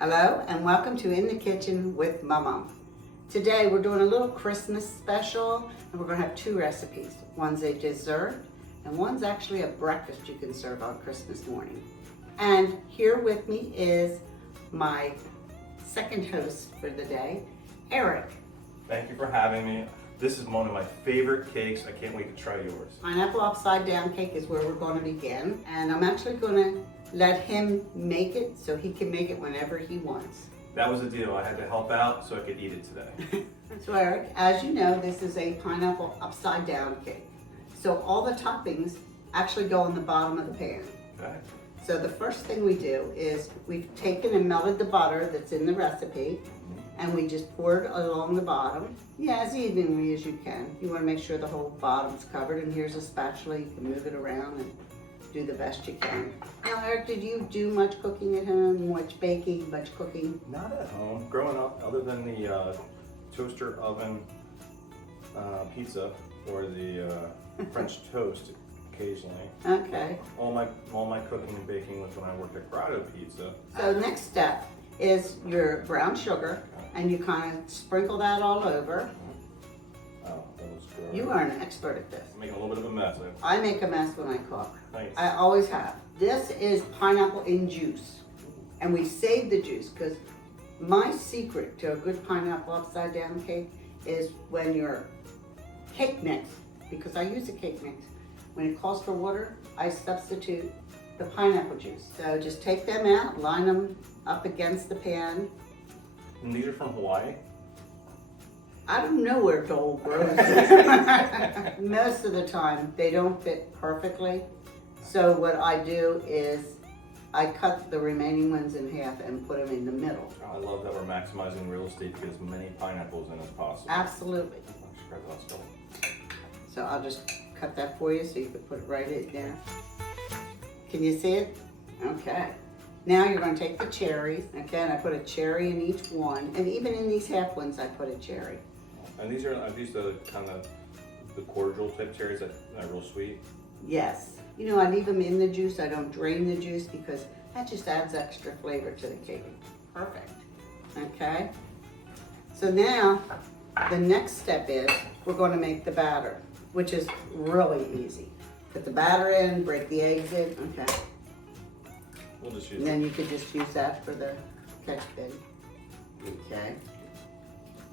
Hello and welcome to In the Kitchen with Mommom. Today we're doing a little Christmas special and we're going to have two recipes. One's a dessert and one's actually a breakfast you can serve on Christmas morning. And here with me is my second host for the day, Eric. Thank you for having me. This is one of my favorite cakes. I can't wait to try yours. Pineapple upside down cake is where we're going to begin, and I'm actually going to let him make it so he can make it whenever he wants. That was the deal. I had to help out so I could eat it today. So Eric, as you know, this is a pineapple upside down cake. So all the toppings actually go on the bottom of the pan. Okay. So the first thing we do is we've taken and melted the butter that's in the recipe, and we just pour it along the bottom. Yeah, as evenly as you can. You want to make sure the whole bottom's covered, and here's a spatula. You can move it around and do the best you can. Now, Eric, did you do much cooking at home? Much baking, much cooking? Not at home. Growing up, other than the toaster oven pizza or the French toast occasionally. Okay. All my cooking and baking was when I worked at Grotto Pizza. So next step is your brown sugar, and you kind of sprinkle that all over. Oh, that was good. You are an expert at this. I'm making a little bit of a mess. I make a mess when I cook. Nice. I always have. This is pineapple in juice, and we save the juice because my secret to a good pineapple upside down cake is when your cake mix, because I use a cake mix, when it calls for water, I substitute the pineapple juice. So just take them out, line them up against the pan. And these are from Hawaii? I don't know where Dole grows. Most of the time, they don't fit perfectly. So what I do is I cut the remaining ones in half and put them in the middle. Oh, I love that we're maximizing real estate to get as many pineapples in as possible. Absolutely. So I'll just cut that for you so you can put it right in there. Can you see it? Okay. Now you're going to take the cherries. Again, I put a cherry in each one, and even in these half ones I put a cherry. And these are the kind of the cordial type cherries that are real sweet? Yes. You know, I leave them in the juice. I don't drain the juice because that just adds extra flavor to the cake. Perfect. Okay. So now the next step is we're going to make the batter, which is really easy. Put the batter in, break the eggs in. Okay. We'll just use And then you could just use that for the catch bin. Okay.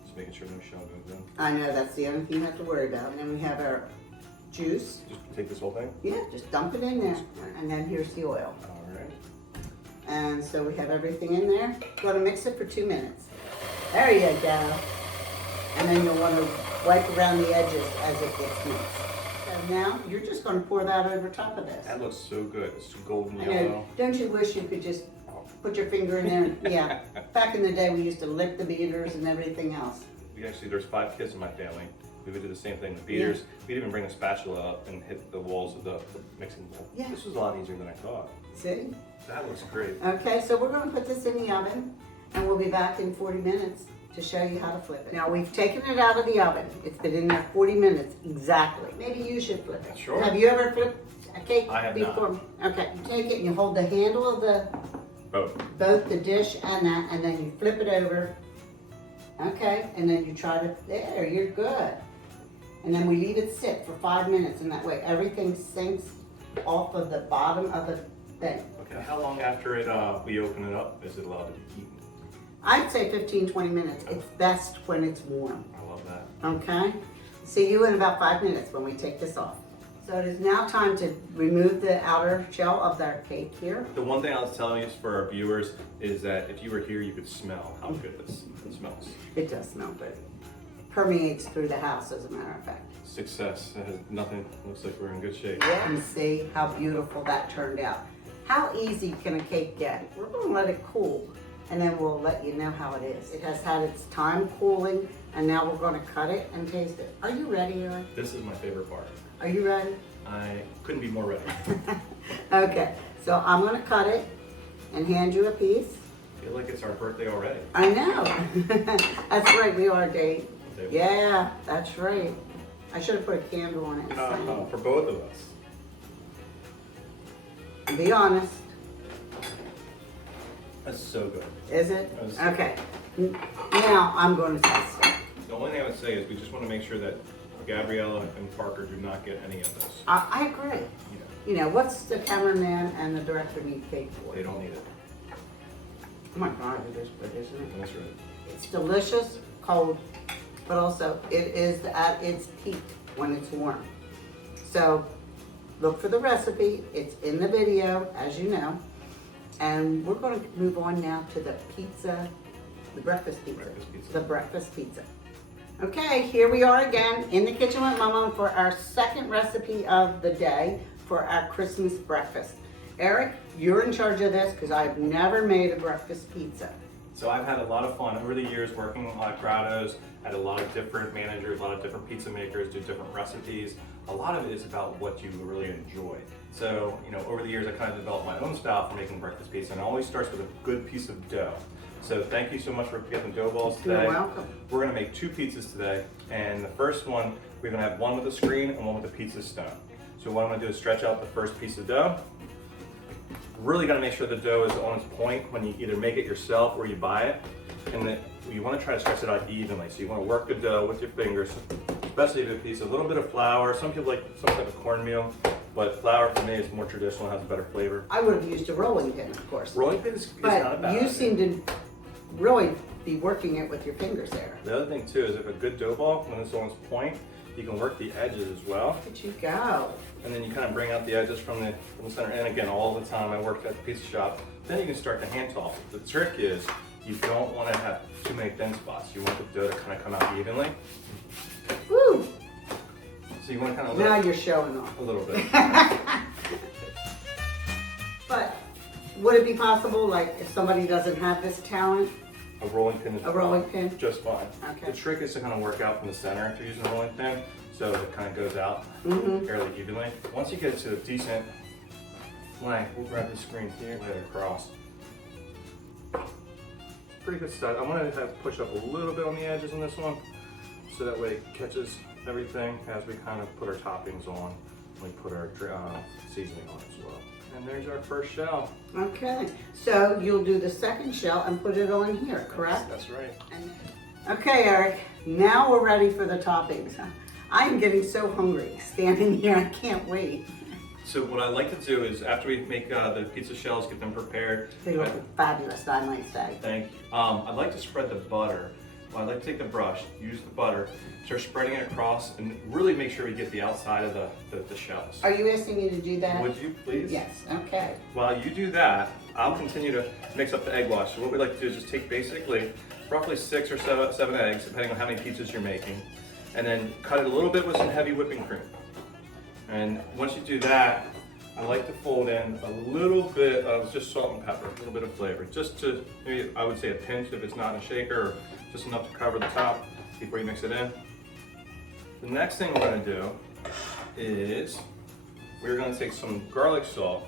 Just making sure no shell goes in. I know that's the only thing you have to worry about. And then we have our juice. Just take this whole thing? Yeah, just dump it in there. And then here's the oil. All right. And so we have everything in there. Going to mix it for 2 minutes. There you go. And then you'll want to wipe around the edges as it gets mixed. So now you're just going to pour that over top of this. That looks so good. It's golden I yellow. know. Don't you wish you could just put your finger in there? Yeah. Back in the day, we used to lick the beaters and everything else. There's 5 kids in my family. We would do the same thing with beaters. We'd even bring a spatula up and hit the walls of the mixing bowl. Yeah. This was a lot easier than I thought. See? That looks great. Okay, so we're going to put this in the oven, and we'll be back in 40 minutes to show you how to flip it. Now, we've taken it out of the oven. It's been in there 40 minutes exactly. Maybe you should flip it. Sure. Have you ever flipped a cake I have before? Not. Okay, you take it and you hold the handle of both the dish and that, and then you flip it over. Okay, and then you try to, there, you're good. And then we leave it sit for 5 minutes, and that way everything sinks off of the bottom of the thing. Okay. How long after we open it up is it allowed to be eaten? I'd say 15-20 minutes. It's best when it's warm. I love that. Okay? See you in about 5 minutes when we take this off. So it is now time to remove the outer shell of our cake here. The one thing I was telling you for our viewers is that if you were here, you could smell how good this smells. It does smell good. Permeates through the house, as a matter of fact. Success. It has nothing. Looks like we're in good shape. Yeah. And see how beautiful that turned out. How easy can a cake get? We're going to let it cool, and then we'll let you know how it is. It has had its time cooling, and now we're going to cut it and taste it. Are you ready, Eric? This is my favorite part. Are you ready? I couldn't be more ready. Okay, so I'm going to cut it and hand you a piece. I feel like it's our birthday already. I know. That's right, we are a date. Yeah, that's right. I should have put a candle on it and sang. For both of us. Be honest. That's so good. Is it? That was- Okay. Now I'm going to test it. The only thing I would say is we just want to make sure that Gabriella and Parker do not get any of this. I agree. You know, You know, what's the cameraman and the director need cake for? they don't need it. Oh my God, it is good, isn't it? That's right. It's delicious, cold, but also it is at its peak when it's warm. So look for the recipe. It's in the video, as you know. And we're going to move on now to the pizza, the breakfast pizza. Breakfast pizza. The breakfast pizza. Okay, here we are again in the kitchen with Mommom for our second recipe of the day for our Christmas breakfast. Eric, you're in charge of this because I've never made a breakfast pizza. So I've had a lot of fun over the years working with a lot of grottos, had a lot of different managers, a lot of different pizza makers, do different recipes. A lot of it is about what you really enjoy. So, you know, over the years I kind of developed my own style for making breakfast pizza, and it always starts with a good piece of dough. So thank you so much for getting dough balls today. You're welcome. We're gonna make 2 pizzas today, and the first one, we're gonna have one with a screen and one with a pizza stone. So what I'm gonna do is stretch out the first piece of dough. Really gotta make sure the dough is on its point when you either make it yourself or you buy it. And that you wanna try to stretch it out evenly. So you wanna work the dough with your fingers, especially if it's a little bit of flour. Some people like some type of cornmeal, but flour for me is more traditional, has a better flavor. I would have used a rolling pin, of course. Rolling pin is not a But bad you idea. seem to really be working it with your fingers there. The other thing too is if a good dough ball, when it's on its point, you can work the edges as well. Look at you go. And then you kind of bring out the edges from the center. And again, all the time I worked at the pizza shop. Then you can start to hand toss it. The trick is you don't want to have too many thin spots. You want the dough to kind of come out evenly. Woo! So you want to kind of Now you're showing off. a little bit. But would it be possible, like, if somebody doesn't have this talent, A rolling pin is a rolling pin? just fine. Okay. The trick is to kind of work out from the center if you're using a rolling pin, so it kind of goes out Mm-hmm. fairly evenly. Once you get to a decent length, we'll grab the screen here, lay it across. Pretty good stuff. I'm gonna have to push up a little bit on the edges on this one, so that way it catches everything as we kind of put our toppings on. We put our seasoning on as well. And there's our first shell. Okay, so you'll do the second shell and put it on here, correct? That's right. Okay, Eric, now we're ready for the toppings. I'm getting so hungry standing here, I can't wait. So what I like to do is after we make the pizza shells, get them prepared. They look fabulous, I might say. Thank you. I'd like to spread the butter. Well, I'd like to take the brush, use the butter, start spreading it across, and really make sure we get the outside of the shells. Are you asking me to do that? Would you please? Yes, okay. While you do that, I'll continue to mix up the egg wash. So what we like to do is just take basically roughly 6 or 7 eggs, depending on how many pizzas you're making, and then cut it a little bit with some heavy whipping cream. And once you do that, I like to fold in a little bit of just salt and pepper, a little bit of flavor, just to maybe I would say a pinch if it's not in a shaker, or just enough to cover the top before you mix it in. The next thing we're going to do is we're going to take some garlic salt,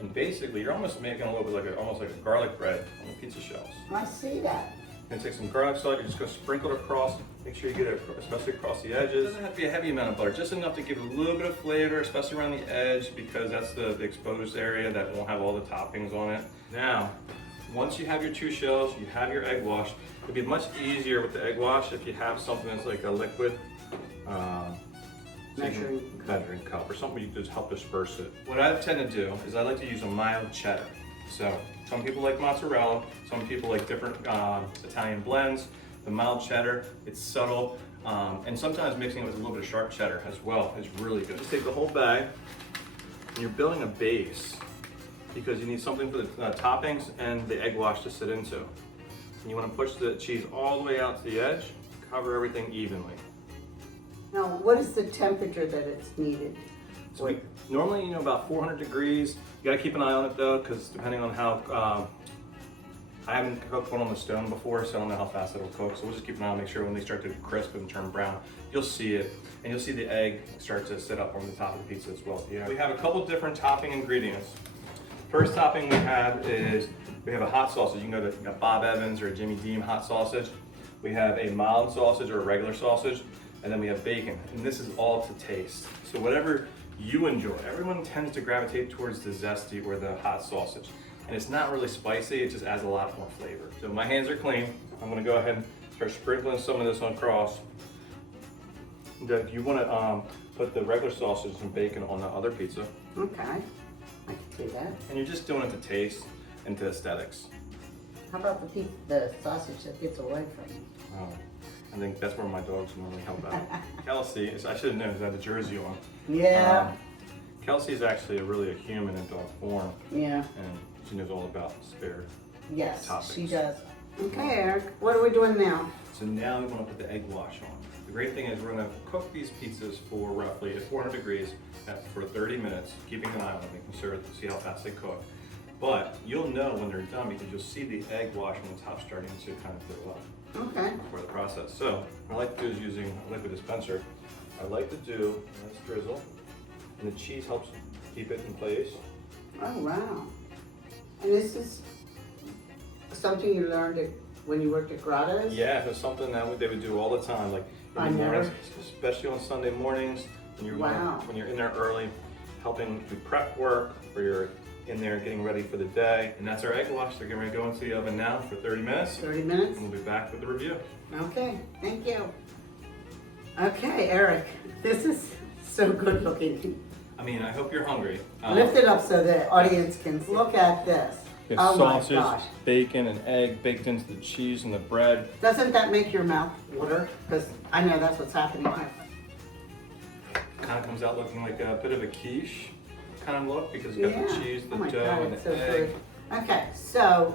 and basically you're almost making a little bit like almost like a garlic bread on the pizza shells. I see that. You're gonna take some garlic salt, you're just gonna sprinkle it across, make sure you get it especially across the edges. It doesn't have to be a heavy amount of butter, just enough to give a little bit of flavor, especially around the edge, because that's the exposed area that won't have all the toppings on it. Now, once you have your 2 shells, you have your egg wash, it'd be much easier with the egg wash if you have something that's like a liquid measuring cup or something you can just help disperse it. What I tend to do is I like to use a mild cheddar. So some people like mozzarella, some people like different Italian blends. The mild cheddar, it's subtle, and sometimes mixing it with a little bit of sharp cheddar as well is really good. Just take the whole bag, and you're building a base because you need something for the toppings and the egg wash to sit into. And you want to push the cheese all the way out to the edge, cover everything evenly. Now, what is the temperature that it's needed? So normally, about 400 degrees. You gotta keep an eye on it though, because depending on how, I haven't cooked one on the stone before, so I don't know how fast it'll cook. So we'll just keep an eye on, make sure when they start to crisp and turn brown, you'll see it, and you'll see the egg start to sit up on the top of the pizza as well. Yeah. We have a couple different topping ingredients. First topping we have is, we have a hot sausage. You can go to Bob Evans or Jimmy Dean hot sausage. We have a mild sausage or a regular sausage, and then we have bacon, and this is all to taste. So whatever you enjoy. Everyone tends to gravitate towards the zesty or the hot sausage. and it's not really spicy, it just adds a lot more flavor. So my hands are clean. I'm gonna go ahead and start sprinkling some of this on across. If you wanna put the regular sausage and bacon on the other pizza. Okay, I can see that. And you're just doing it to taste and to aesthetics. How about the sausage that gets away from you? Oh, I think that's where my dogs normally help out. Kelsey, I should have known, 'cause I had the jersey on. Yeah. Kelsey is actually really a human in dog form, Yeah. and she knows all about spare Yes, toppings. she does. Okay, Eric, what are we doing now? So now we want to put the egg wash on. The great thing is we're going to cook these pizzas for roughly at 400 degrees for 30 minutes, keeping an eye on them, making sure to see how fast they cook. But you'll know when they're done because you'll see the egg wash on the top starting to kind of fill up Okay. for the process. So what I like to do is using a liquid dispenser. I like to do this drizzle, and the cheese helps keep it in place. Oh, wow. And this is something you learned when you worked at Grotto's? Yeah, it was something that they would do all the time, like in the mornings, especially on Sunday mornings, when you're when you're in there early, helping do prep work, or you're in there getting ready for the day. And that's our egg wash. They're getting ready to go into the oven now for 30 minutes. 30 minutes? And we'll be back with the review. Okay, thank you. Okay, Eric, this is so good looking. I mean, I hope you're hungry. Lift it up so the audience can see. Look at this. We have Oh sausage, my gosh. bacon, and egg baked into the cheese and the bread. Doesn't that make your mouth water? Because I know that's what's happening. Kind of comes out looking like a bit of a quiche kind of look because it's got the cheese, the Oh my dough, God, and it's the so egg. good. Okay, so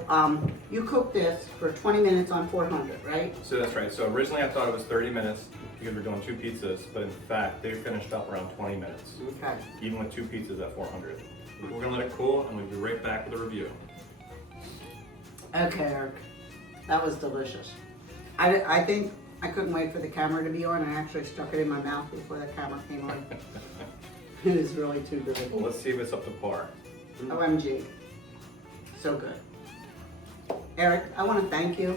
you cooked this for 20 minutes on 400, right? So that's right. So originally I thought it was 30 minutes because we're doing 2 pizzas, but in fact they finished up around 20 minutes, Okay. even with 2 pizzas at 400. We're gonna let it cool and we'll be right back with a review. Okay, Eric, that was delicious. I think I couldn't wait for the camera to be on. I actually stuck it in my mouth before the camera came on. It is really too good. Well, let's see if it's up to par. OMG. So good. Eric, I want to thank you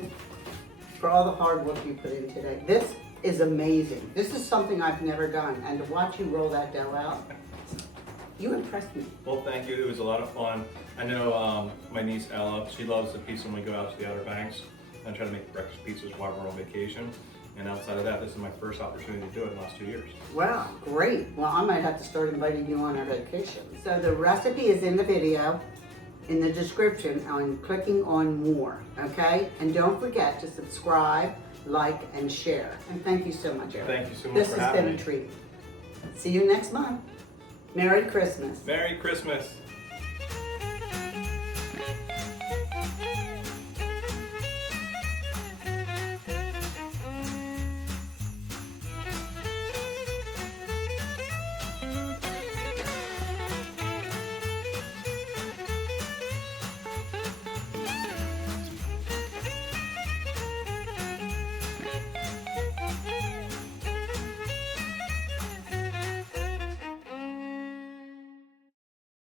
for all the hard work you put in today. This is amazing. This is something I've never done. And to watch you roll that dough out, you impressed me. Well, thank you. It was a lot of fun. I know my niece Ella, she loves the pizza when we go out to the Outer Banks and try to make breakfast pizzas while we're on vacation. And outside of that, this is my first opportunity to do it in the last 2 years. Wow, great. Well, I might have to start inviting you on our vacation. So the recipe is in the video, in the description, on clicking on more, okay? And don't forget to subscribe, like, and share. And thank you so much, Eric. Thank you so much This for has having been me. a treat. See you next month. Merry Christmas. Merry Christmas.